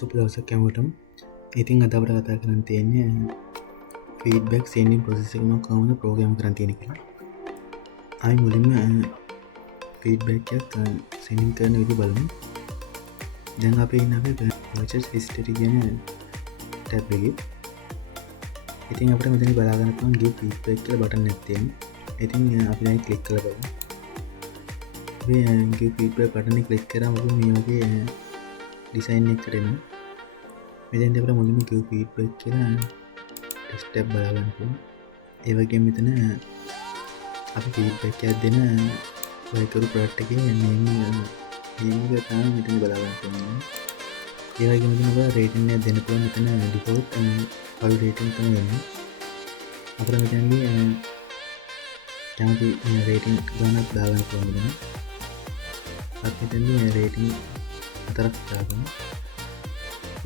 සුපදවසක් හැමෝටම. ඉතින් අද අපිට කතා කරන්න තියෙන්නේ ෆීඩ්බැක් සෙන්ඩින් ප්‍රොසෙස් එක කොහොමද ප්‍රෝග්‍රෑම් කරන්න තියෙන්නේ කියලා. අපි මුලින්ම ෆීඩ්බැක් එකක් සෙන්ඩින් කරන විදිහ බලමු. දැන් අපි ඉන්නේ අපේ purchase history කියන ටැබ් එකේ. ඉතින් අපිට මෙතන බලා ගන්න පුළුවන් give feedback කියලා බටන් එකක් තියෙනවා. ඉතින් අපි දැන් ක්ලික් කරලා බලමු. අපි give feedback බටන් එක ක්ලික් කරාම අපි මේ වගේ ඩිසයින් එකකට එනවා. මෙතෙන්දී අපිට මුලින්ම give feedback කියලා ටෙක්ස්ට් එකක් බලා ගන්න පුළුවන්. ඒ වගේම මෙතන අපි feedback එකක් දෙන වයිකරු ප්‍රොඩක්ට් එකේ name එක තමයි මෙතන බලා ගන්න පුළුවන්. ඒ වගේම මෙතන අපිට රේටින් එකක් දෙන්න පුළුවන්. මෙතන default 5 රේටින් තමයි එන්නේ. අපිට මෙතනදී කැමති රේටින් ගණනක් දාගන්න පුළුවන් මෙතන. අපි මෙතනදී රේටින් 4ක් දාගමු.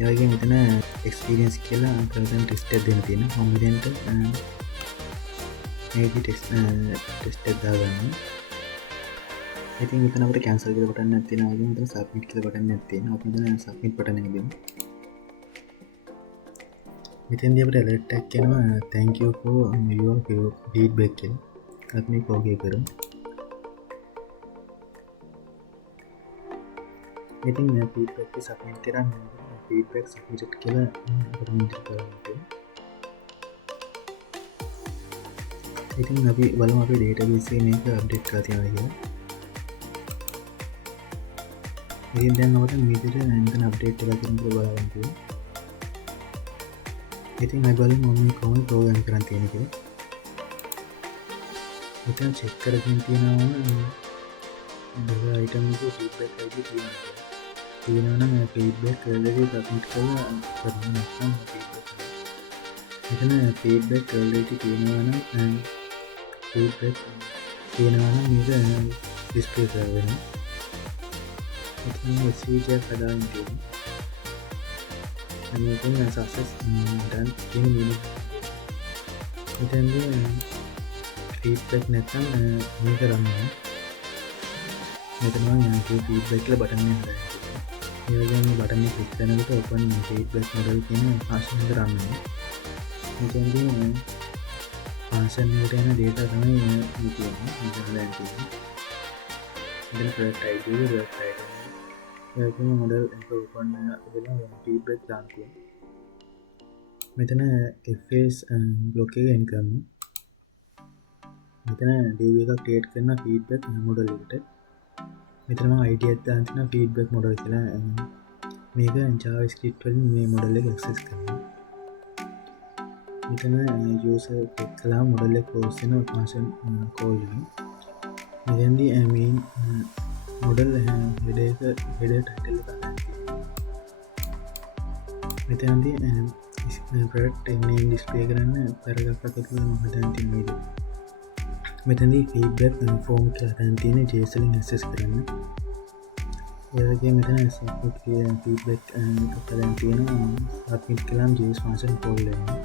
ඒ වගේම මෙතන එක්ස්පීරියන්ස් කියලා ප්‍රසන්ට් ටෙස්ට් එකක් දෙන්න තියෙනවා. මම මෙතනට මේක ටෙස්ට් එකක් දාගන්නවා. ඉතින් මෙතන අපිට කැන්සල් කියලා බටන් එකක් තියෙනවා. වගේම මෙතන සබ්මිට් කියලා බටන් එකක් තියෙනවා. අපි මෙතන සබ්මිට් බටන් එක දෙමු. මෙතෙන්දී අපිට alert එකක් එනවා thank you for your feedback කියලා. අපි මේක ඕකේ කරමු. ඉතින් මේ feedback එක සබ්මිට් කරන්න feedback submitted කියලා අපිට මෙතන කරන්න. ඉතින් අපි බලමු අපේ database එකේ මේක අප්ඩේට් කරලා තියෙනවද කියලා. ඉතින් දැන් අපිට මේ විදිහට මෙතන අප්ඩේට් වෙලා තියෙන කියලා බලන්න පුළුවන්. ඉතින් අපි බලමු මම මේ කොහොමද ප්‍රෝග්‍රෑම් කරන්න තියෙන්නේ කියලා. මෙතන චෙක් කරගෙන තියෙනවා බල item එකේ feedback ID තියෙනවා නම් feedback already submit කරලා කරන්න නැත්නම් මෙතන feedback already තියෙනවා නම් feedback තියෙනවා නම් මේක display කරවෙනවා. ඉතින් message එකක් හදාගන්න තියෙනවා. මේකෙන් success done කියන මෙනු. මෙතනදී feedback නැත්නම් මේක රන් වෙනවා. මෙතන මම feedback කියලා බටන් එකක් හදාගන්නවා. ඒ වගේම මේ බටන් එක ක්ලික් කරනකොට open feedback model කියන ෆන්ක්ෂන් එක රන් වෙනවා. මෙතනදී ෆන්ක්ෂන් එකට යන data තමයි මේ තියෙන්නේ. මෙතන දැන් තියෙන්නේ. මෙතන product ID product ID. ඒ වගේම model එක open වෙලා feedback දාන්න පුළුවන්. මෙතන fs block එක එන් කරනවා. මෙතන div එකක් create කරන feedback model එකට. මෙතන මම id එකක් දාන්න තියෙනවා feedback model කියලා. මේක JavaScript වලින් මේ model එක access කරනවා. මෙතන user click කළා model එක close වෙන function call වෙනවා. මෙතනදී main model header title එක ගන්න. මෙතනදී product name display කරන්න paragraph එකක් තුල මම හදන්න තියෙන වීඩියෝ. මෙතනදී feedback form කියලා හදන්න තියෙන JS වලින් access කරන්න. ඒ වගේම මෙතන submit කියන feedback එකක් හදන්න තියෙනවා. submit කළාම JS function call වෙනවා.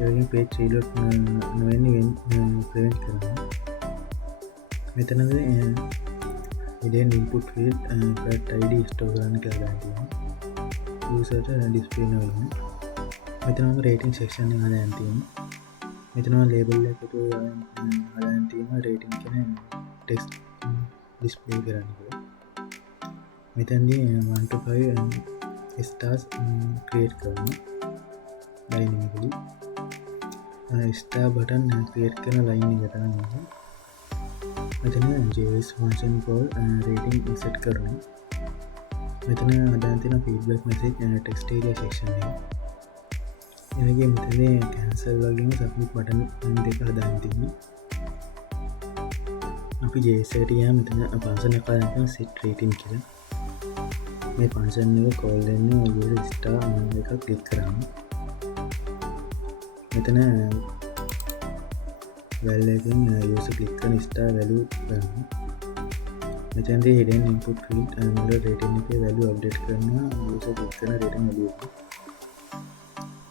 ඒ වගේම page reload නොවෙන්නේ prevent කරනවා. මෙතනදී hidden input field product ID store කරන්න කියලා ගන්න තියෙනවා. user display නොවෙන්නේ. මෙතන මම rating section එක හදන්න තියෙනවා. මෙතන label එකකට හදන්න තියෙනවා rating කියන text display කරන්න කියලා. මෙතනදී 1 to 5 stars create කරනවා dynamically. star button create කරන line එක තමයි මේක. මෙතන JS function call rating set කරනවා. මෙතන හදන්න තියෙන feedback message text area section එක. ඒ වගේම මෙතන cancel වගේම submit button දෙක හදාන්න තියෙනවා. අපි JS එකට ගියාම මෙතන function එකක් හදාන්න තියෙනවා set rating කියලා. මේ function එක call වෙන්නේ user star එක click කරාම. මෙතන value එකෙන් user click කරන star value ගන්නවා. මෙතනදී hidden input field model rating එකේ value update කරනවා user click කරන rating value එක.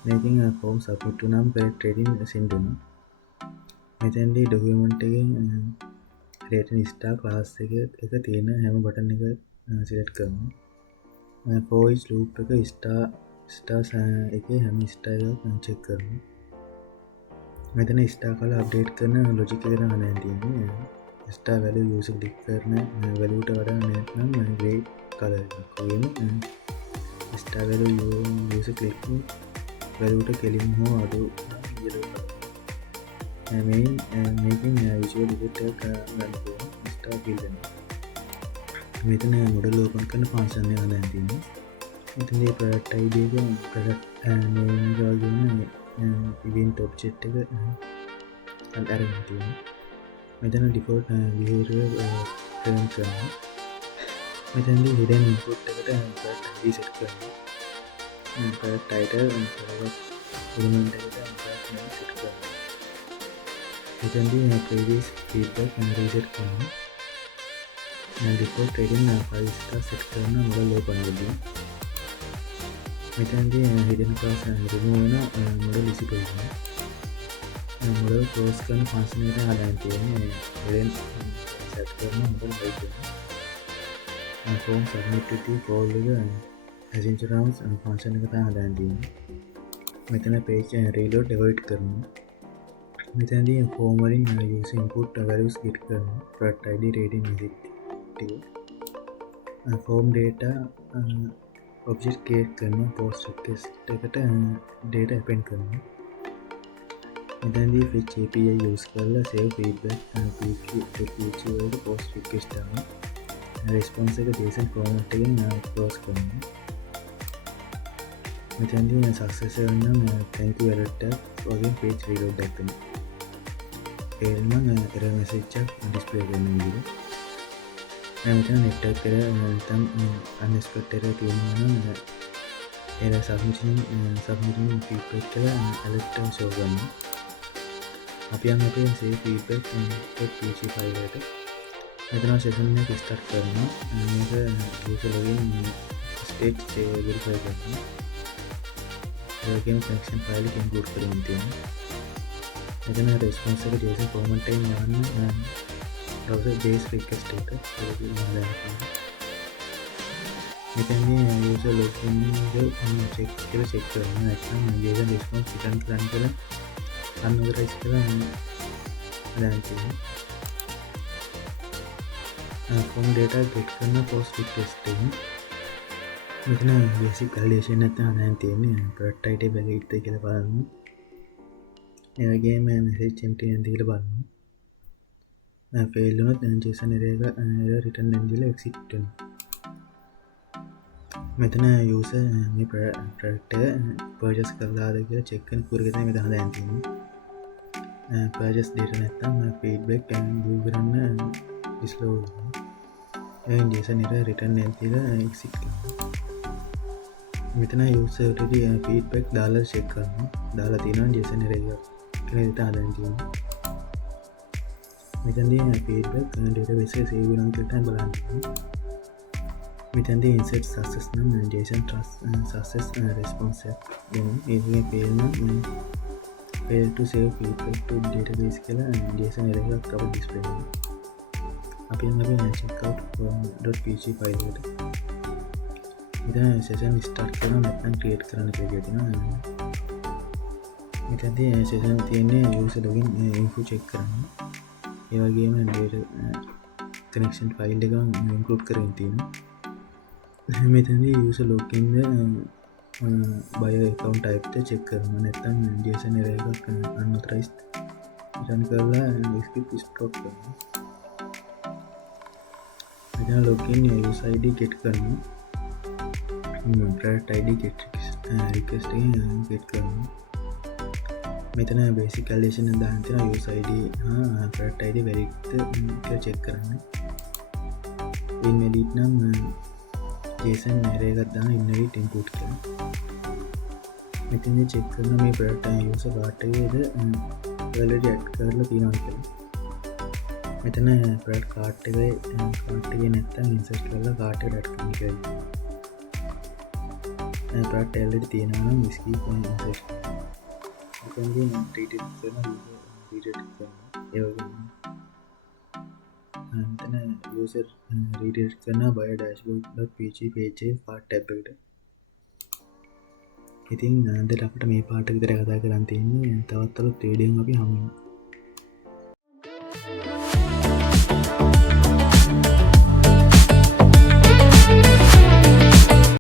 මේකෙන් form submit වුණාම correct rating send වෙනවා. මෙතනදී document එකෙන් rating star class එක තියෙන හැම button එක select කරනවා. ෆෝයිස් ලූප් එක ස්ටාස් එක හැම ස්ටයිල් චෙක් කරන මෙතන ස්ටා කල අප්ඩේට් කරන ලොජික කරන නැතින්නේ ස්ටා වැල යස ලික් කරන වැලට වඩා නැත්නම් ග්‍රේ කලම ස්ටා වැල යස කලික් වැලට කෙලින් හෝ අඩු මේකින් විශුව ඩිට ගන්න ස්ටා පිල්දන්න මෙතන මොඩල් ලෝපන් කරන පාසන්න ඇතින්න මෙතේ ප්‍රඩක්් අයිඩියක ප්‍රඩක්් ගාගන්න ඉවෙන්ට ඔබ්චෙට් එක අරගතිය මෙතන ඩිෆෝට් විහේරුව ටර්න් කරන මෙතැදි හිඩන් ඉන්පුට් එකට සෙට් කරන ටයිටල් එතැදි ප්‍රවිස් ෆීඩ්බැක් රීසෙට් කරන ඩිෆෝට් ට්‍රේඩින් 5 ස්ටාර් සෙට් කරන මොඩල් ඕපන් වෙද්දී මෙතැන්දී හිඩන් ක්ලාස් රිමූව් වෙන මොඩල් විසිබල් වෙනවා මොඩල් ක්ලෝස් කරන ෆන්ක්ෂන් එක හදාගෙන තියෙන්නේ වෙන සෙට් කරන මොඩල් බයිට් වෙනවා ෆෝම් සබ්මිට් ටු කෝල් එක ඇසින්චරාවුස් ෆන්ක්ෂන් එක තමයි හදාගෙන තියෙන්නේ මෙතන පේජ් රීලෝඩ් එවොයිඩ් කරනවා මෙතැන්දී ෆෝම් වලින් යූසර් ඉන්පුට් වැලියුස් ගෙට් කරනවා product ID rating form data object create කරනවා පෝස්ට් රික්වෙස්ට් එකට ඩේටා ඇපෙන්ඩ් කරනවා මෙතනදී fetch API යූස් කරලා save feedback PQ වලට පෝස්ට් රික්වෙස්ට් ගන්න response එක JSON format එකෙන් ක්ලෝස් කරනවා මෙතනදී success වෙනවා thank you alert වගේ page reload එකක් වෙනවා fail නම් error message එකක් display කරන විදිහට මෙතන නෙට්වර්ක් එක නැත්නම් අන්එක්ස්පෙක්ටඩ් error තියෙනවා error submitting feedback එක alert show කරනවා අපි යන්න අපේ save feedback.php file එකට මෙතන session එක start කරනවා මේක user login stage verify කරනවා ඒකෙන් section file එක import කරගෙන තියෙනවා මෙතන response එක JSON format එකෙන් යවන්න browser base request එක මෙතනදී user login එක check කරනවා නැත්නම් JSON response return කරන්න කියලා unauthorized කියලා දාන්න තියෙනවා form data get කරන post request එක මෙතන basic validation නැත්නම් අනන් තියෙන්නේ product ID valid කියලා බලන්න ඒ වගේම message empty නැද්ද කියලා බලන්න fail වුණොත් JSON error return නැන්දිලා exit වෙනවා මෙතන user මේ product එක purchase කරලාද කියලා check කරන කුරක තමයි මෙතන හදාගෙන තියෙන්නේ purchase data නැත්නම් feedback view කරන්න slow වෙනවා JSON error return නැන්දිලා exit වෙනවා මෙතන user ready feedback දාලා check කරනවා දාලා තියෙනවා JSON error කියලා මෙතන හදාගෙන තියෙනවා මෙතනදී feedback database එක save වෙනවා කියලා තමයි බලන්න මෙතනදී insert success නම් JSON success response එක දෙනවා ඒකේ fail නම් fail to save feedback to database කියලා JSON error එකක් අපිට display වෙනවා අපි යනවා checkout.php file එකට ඉතින් session start කරනවා නැත්නම් create කරන්න කියලා තියෙනවා මෙතනදී session තියෙන්නේ user login info check කරන්න ඒ වගේම data connection file එක include කරගෙන තියෙනවා මෙතනදී user login bio account type එක check කරනවා නැත්නම් JSON error එකක් unauthorized return කරලා script stop කරනවා මෙතන login user ID get කරනවා product ID get request එකෙන් get කරනවා මෙතන basic validation දාන්න තියෙනවා user ID හා product ID valid කියලා check කරන්න invalid නම් JSON error එකක් දාන invalid input කියලා මෙතනදී check කරන මේ product user cart එකේද already add කරලා තියෙනවා කියලා මෙතන product cart එකේ නැත්තම් insert කරලා cart එකට add කරන්න කියලා product already තියෙනවා නම් skip insert මෙතනදී නම් delete කරන delete කරනවා ඒ වගේම තන යසර් රීඩර් කරන බය ඩස්බෝඩ්.pg පේජේ පාට් ටැබ්බට ඉතින් නදට අපට මේ පාට විතර කතා කරන්න තියන්නේ තවත්තලුත් වේඩියන් අපි හමුුණ